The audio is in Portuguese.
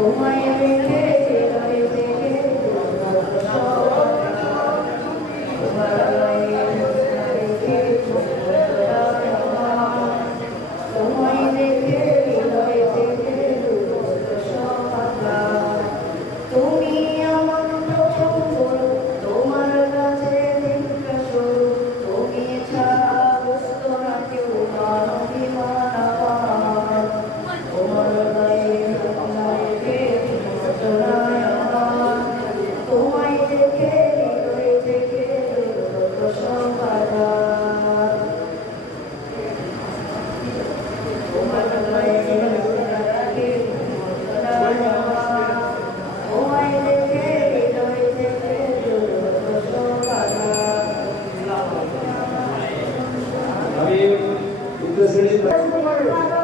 Como é Deus, o.